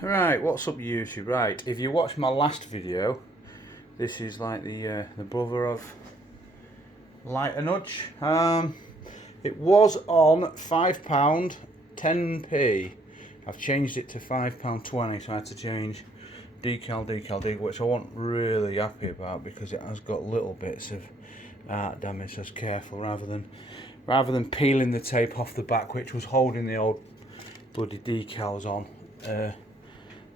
Right, what's up YouTube? Right, if you watched my last video, this is like the brother of Lighter Nudge. It was on £5, 10p. I've changed it to £5.20, so I had to change decal, which I wasn't really happy about because it has got little bits of art damage. So I was careful rather than peeling the tape off the back, which was holding the old bloody decals on.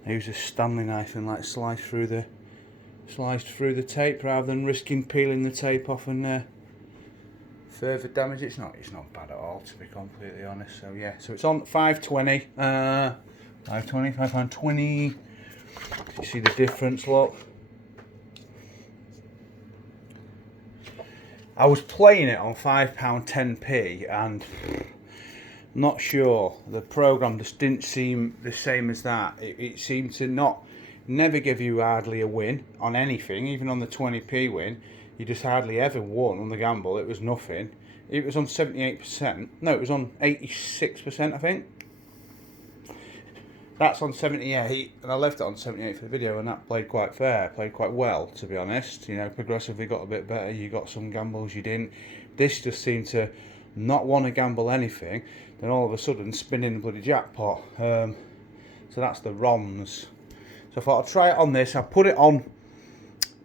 I used a Stanley knife and like sliced through the tape rather than risking peeling the tape off and further damage. It's not bad at all, to be completely honest. So yeah, so it's on £5.20. £5.20. You see the difference, look. I was playing it on £5 10p and not sure, the program just didn't seem the same as that. It seemed to never give you hardly a win on anything. Even on the 20p win, you just hardly ever won on the gamble. It was nothing. It was on 78%. No, it was on 86%, I think. That's on 78, and I left it on 78 for the video, and that played quite fair, played quite well, to be honest. You know, progressively got a bit better. You got some gambles you didn't. This just seemed to not want to gamble anything, then all of a sudden spinning the bloody jackpot. So that's the ROMs. So I thought I'd try it on this. I put it on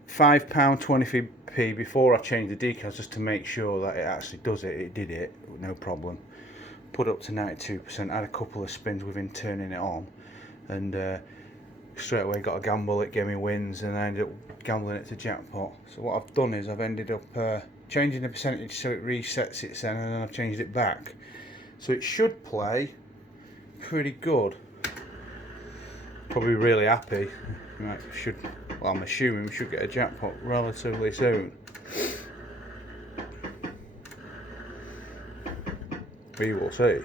£5 20p before I changed the decals just to make sure that it actually does it. It did it, no problem. Put it up to 92%. Had a couple of spins within turning it on, and straight away got a gamble. It gave me wins, and I ended up gambling it to jackpot. So what I've done is I've ended up changing the percentage so it resets it then, and then I've changed it back. So it should play pretty good. Probably really happy. Well, I'm assuming we should get a jackpot relatively soon. We will see.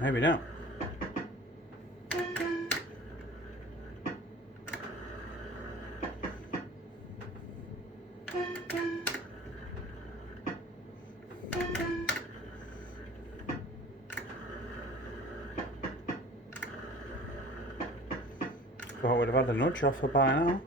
Maybe not. Thought we'd have had a nudge offer by now.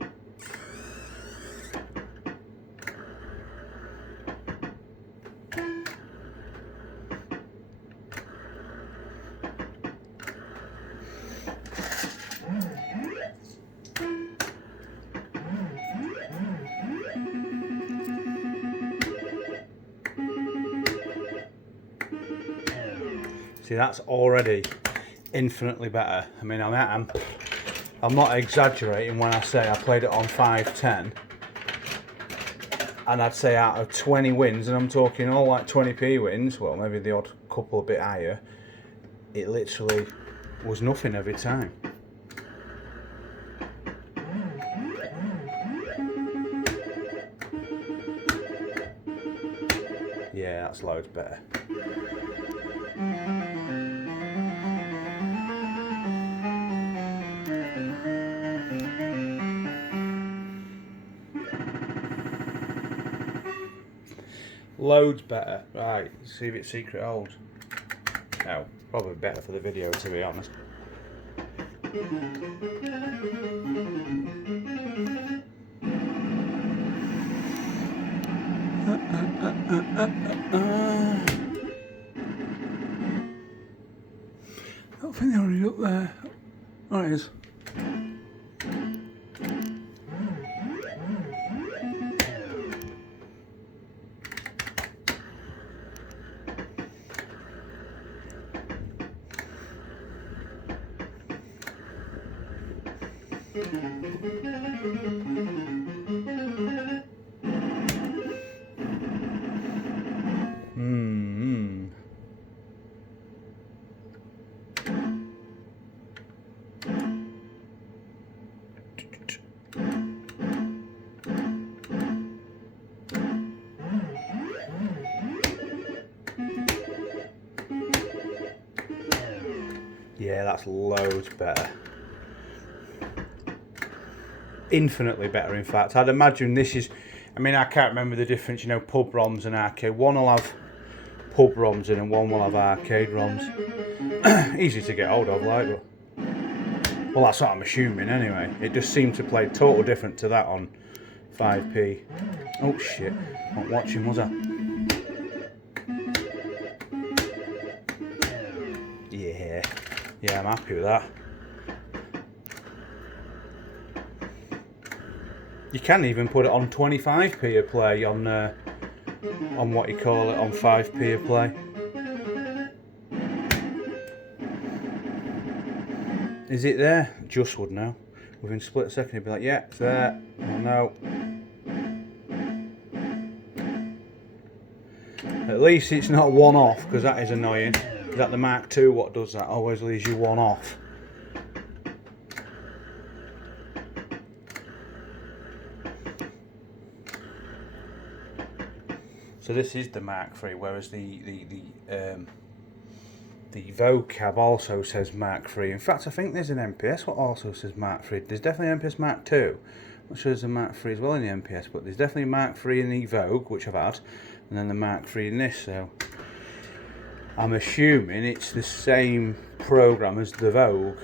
See, that's already infinitely better. I mean, I'm not exaggerating when I say I played it on 5.10, and I'd say out of 20 wins, and I'm talking all like 20p wins, well, maybe the odd couple a bit higher, it literally was nothing every time. Yeah, that's loads better. Loads better. Right, let's see if it's secret holds. No, probably better for the video, to be honest. I don't think they're already up there. Oh, it is. Yeah, that's loads better. Infinitely better, in fact. I'd imagine this is, I mean, I can't remember the difference, you know, pub ROMs and arcade. One will have pub ROMs in and one will have arcade ROMs. Easy to get hold of, like, but... Well, that's what I'm assuming, anyway. It just seemed to play total different to that on 5p. Oh, shit. Not watching, was I? Yeah. Yeah, I'm happy with that. You can even put it on 25p a play on what you call it, on 5p a play. Is it there? Just would know. Within a split second he'd be like, yeah, it's there. Oh no. At least it's not one off, because that is annoying. Is that the Mark II what does that? Always leaves you one off. So this is the Mark III, whereas the vocab also says Mark III. In fact, I think there's an MPS what also says Mark III. There's definitely an MPS Mark II. I'm not sure there's a Mark III as well in the MPS, but there's definitely a Mark III in the Vogue, which I've had, and then the Mark III in this. So I'm assuming it's the same program as the Vogue.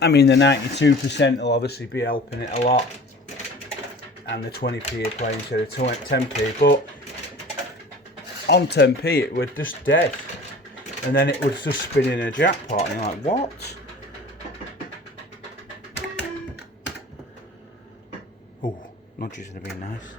I mean, the 92% will obviously be helping it a lot, and the 20p are playing instead of 10p, but on 10p it would just dead, and then it would just spin in a jackpot, and you're like, what? Oh, nudges would have been nice.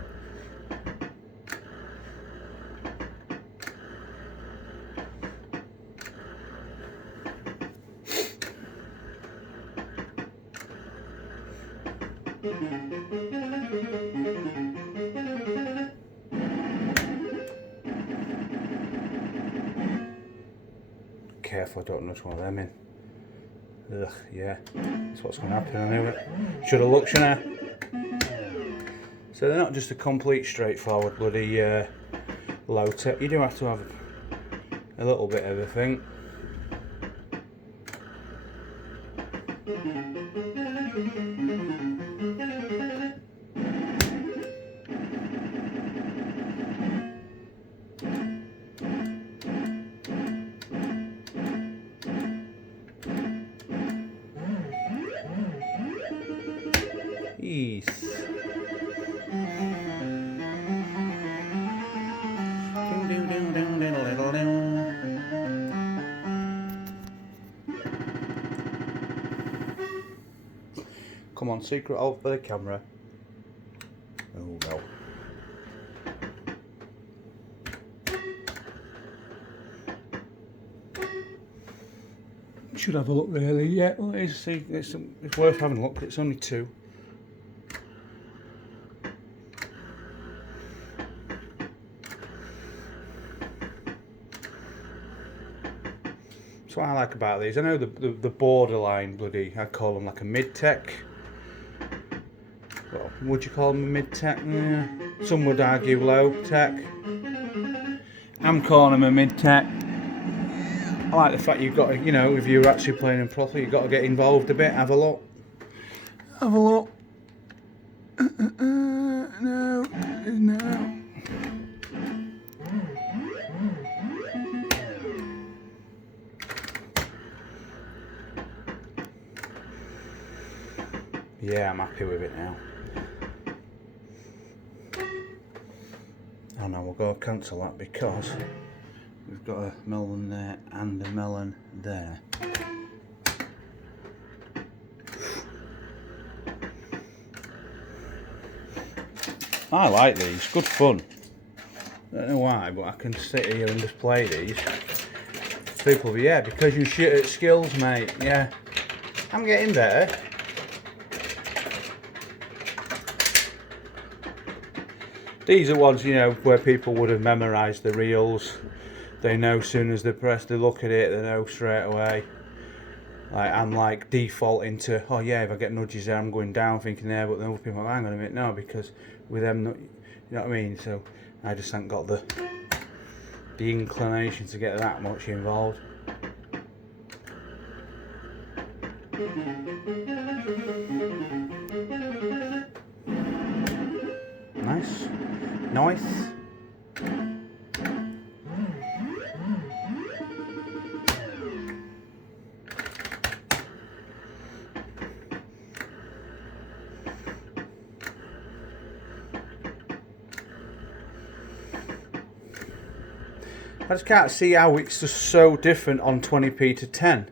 Careful, I don't nudge one of them in. Ugh, yeah, that's what's going to happen, I knew it. Should have looked, shouldn't I? So they're not just a complete straightforward bloody low tech. You do have to have a little bit of everything. Yes. Come on, secret out for the camera. Oh no. Should have a look really. Yeah, well, it's worth having a look. It's only 2. That's what I like about these. I know the borderline bloody, I'd call them like a mid-tech. Well, would you call them a mid-tech? Yeah. Some would argue low-tech. I'm calling them a mid-tech. I like the fact you've got to, you know, if you're actually playing them properly, you've got to get involved a bit. Have a look. Have a look. No. Yeah, I'm happy with it now. Oh no, we'll go cancel that because we've got a melon there and a melon there. I like these, good fun. I don't know why, but I can sit here and just play these. People be, yeah, because you shit at skills, mate. Yeah, I'm getting better. These are ones, you know, where people would have memorised the reels. They know as soon as they press, they look at it, they know straight away. Like, I'm like defaulting to, oh yeah, if I get nudges there, I'm going down, thinking there, but then other people are like, hang on a minute, no, because with them, you know what I mean? So I just haven't got the inclination to get that much involved. Nice. Nice. I just can't see how it's just so different on 20p to 10.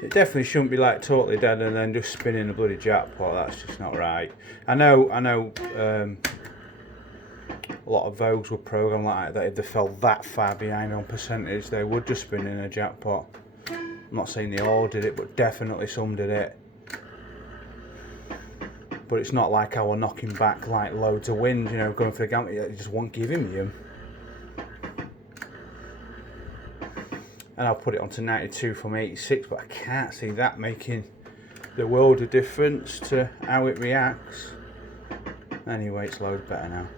It definitely shouldn't be like totally dead and then just spinning a bloody jackpot. That's just not right. I know. A lot of Vogues were programmed like that. If they fell that far behind on percentage, they would just spin in a jackpot. I'm not saying they all did it, but definitely some did it. But it's not like I were knocking back like loads of wins, you know, going for the gamble. You just won't give me them. And I'll put it onto 92 from 86, but I can't see that making the world of difference to how it reacts. Anyway, it's loads better now.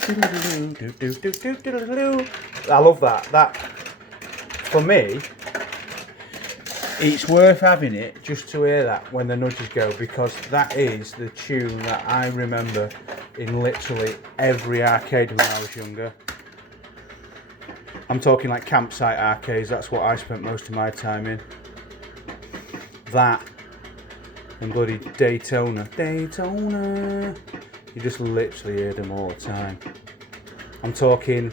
Take that. I love that. That, for me, it's worth having it just to hear that when the nudges go, because that is the tune that I remember in literally every arcade when I was younger. I'm talking like campsite arcades, that's what I spent most of my time in. That and bloody Daytona. You just literally hear them all the time. I'm talking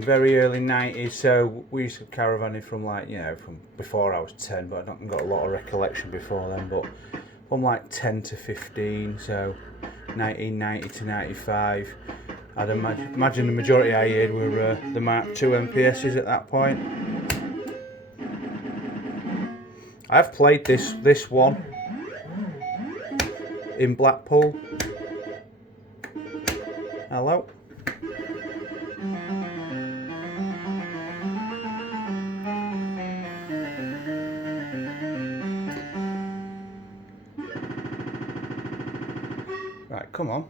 very early 90s, so we used to caravanning from like, you know, from before I was 10, but I haven't got a lot of recollection before then, but from like 10 to 15, so 1990 to 95. I'd imagine the majority I heard were the Mark II MPSs at that point. I've played this one in Blackpool. Hello. Right, come on.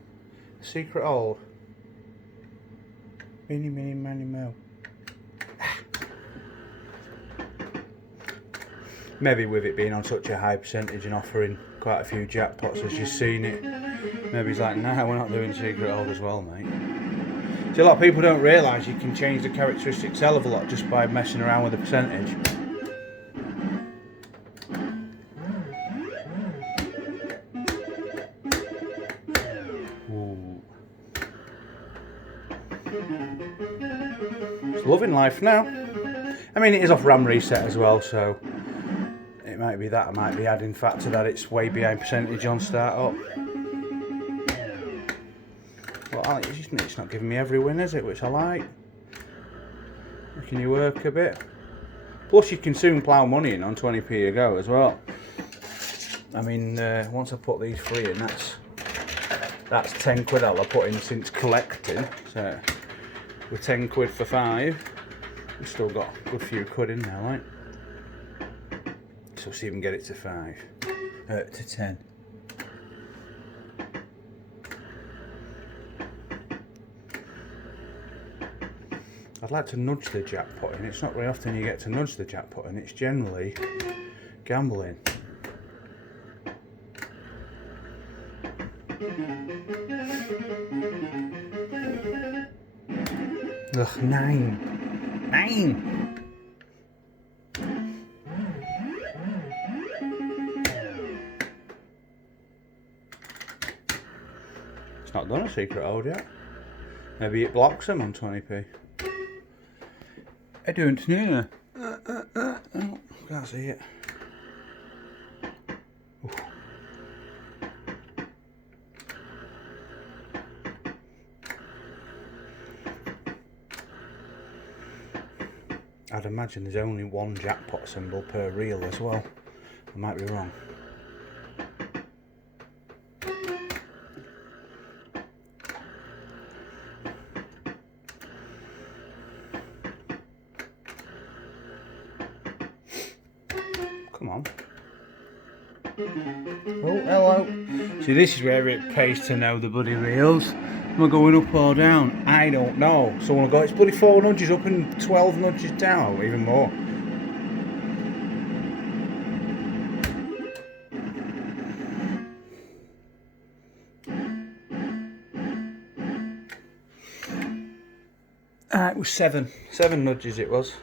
Secret hold. Mini, mini, mani, mo. Maybe with it being on such a high percentage and offering quite a few jackpots as you've seen it, maybe he's like, nah, we're not doing secret hold as well, mate. See, a lot of people don't realise you can change the characteristics hell of a lot just by messing around with the percentage. Ooh. Just loving life now. I mean, it is off RAM reset as well, so it might be that I might be adding factor that it's way behind percentage on start up. Well, it's not giving me every win, is it? Which I like. Making you work a bit. Plus, you can soon plough money in on 20p a go as well. I mean, once I put these three in, that's 10 quid I'll have put in since collecting. So, with 10 quid for 5, we've still got a good few quid in there, right? So see if we can get it to 5, to 10. I'd like to nudge the jackpot in. It's not very often you get to nudge the jackpot in. It's generally gambling. Ugh, 9. 9! It's not done a secret hold yet. Maybe it blocks them on 20p. I don't know. Oh, can't see it. I'd imagine there's only one jackpot symbol per reel as well. I might be wrong. Come on. Oh, hello. See, this is where it pays to know the bloody reels. Am I going up or down? I don't know. Someone will go, it's bloody 4 nudges up and 12 nudges down, or even more. It was 7 nudges it was.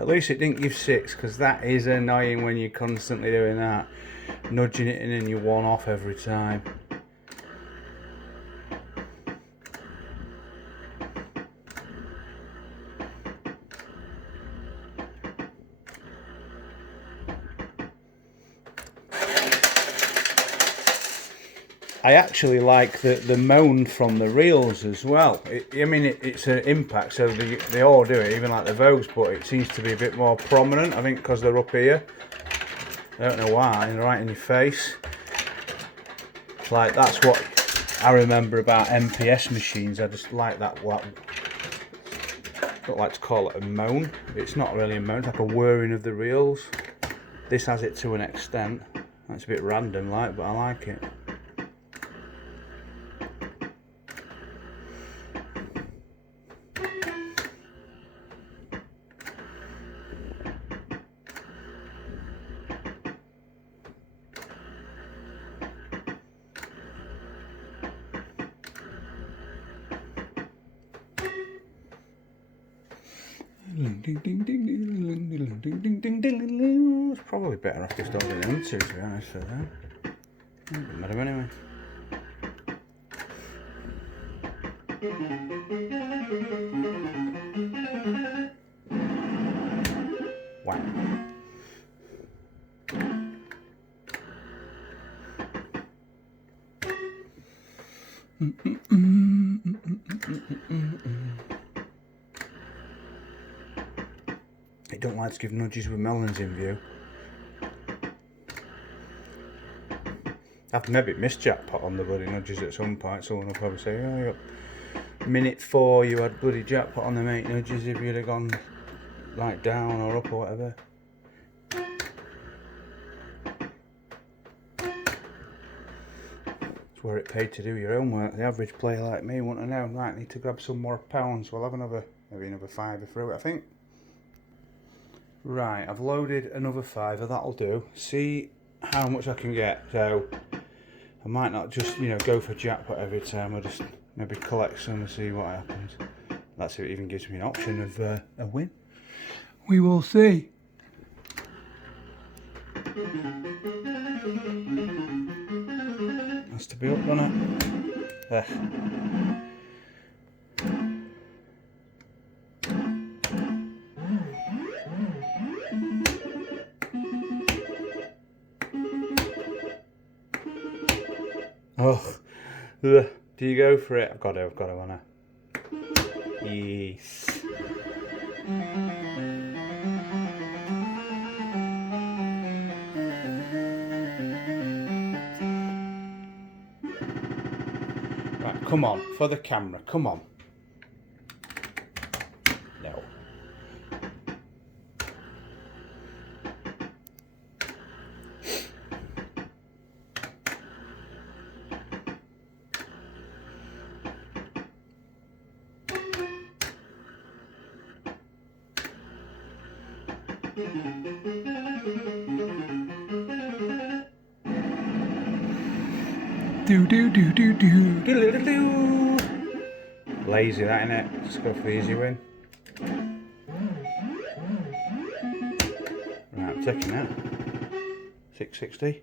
At least it didn't give 6, because that is annoying when you're constantly doing that, nudging it in and you're one off every time. I actually like the moan from the reels as well. It's an impact, so they all do it, even like the Vogues, but it seems to be a bit more prominent, I think, because they're up here. I don't know why, they're right in your face. Like, that's what I remember about MPS machines. I just like that, I don't like to call it a moan. It's not really a moan, it's like a whirring of the reels. This has it to an extent. That's a bit random, like, but I like it. It's probably better off just holding them two, to be honest, for that. Doesn't matter anyway. Wow. It don't like to give nudges with melons in view. I've maybe missed jackpot on the bloody nudges at some point. Someone will probably say, oh, you got minute 4 you had bloody jackpot on the 8 nudges if you'd have gone like down or up or whatever. It's where it paid to do your own work. The average player like me wouldn't know, right, need to grab some more pounds. We'll have maybe another fiver through it, I think. Right, I've loaded another fiver, that'll do. See how much I can get. So I might not just, go for jackpot every time. I'll just maybe collect some and see what happens. That's if it even gives me an option of a win. We will see. Has to be up, doesn't it? There. Oh, do you go for it? I've got to, haven't I? Yes. Right, come on, for the camera, come on. No. Do. Lazy that, innit? Just go for the easy win. Right, I'm taking that. 660.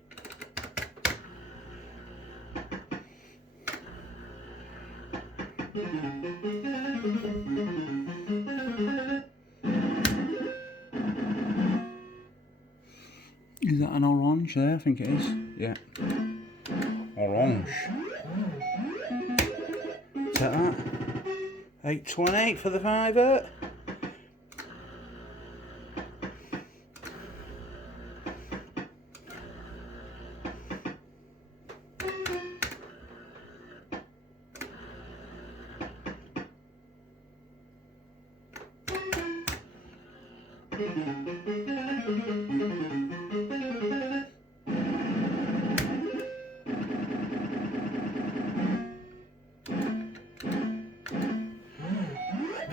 Is that an orange there? I think it is. Yeah. Orange. Take that. 828 for the fiver.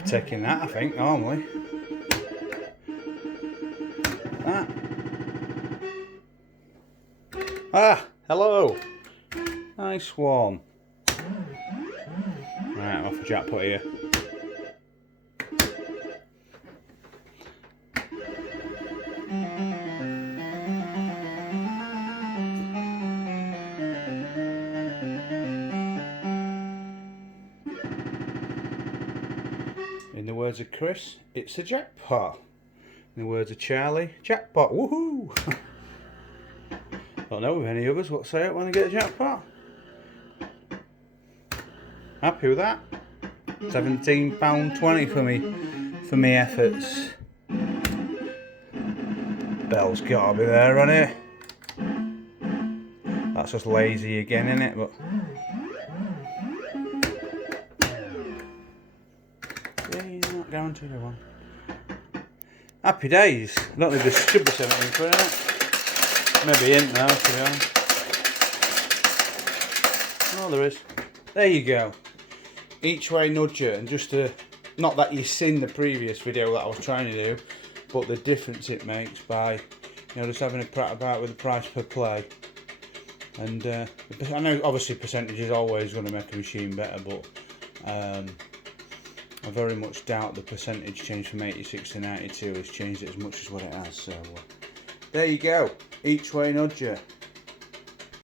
Taking that, I think, normally. That. Ah, hello. Nice one. Right, I'm off for Jackpot here. In the words of Chris, it's a jackpot. In the words of Charlie, jackpot, woohoo! Don't know if any of us will say it when they get a jackpot. Happy with that. £17.20 for me efforts. Bell's gotta be there, hasn't it? That's just lazy again, isn't it? But yeah, you're not guaranteed a one. Happy days. I don't think there should be 17 for it. Maybe ain't now, to be honest. Oh, there is. There you go. Each way nudger, and just to, not that you've seen the previous video that I was trying to do, but the difference it makes by, just having a prat about with the price per play. And I know obviously percentage is always going to make a machine better, but I very much doubt the percentage change from 86 to 92 has changed it as much as what it has. So there you go, each way nudger.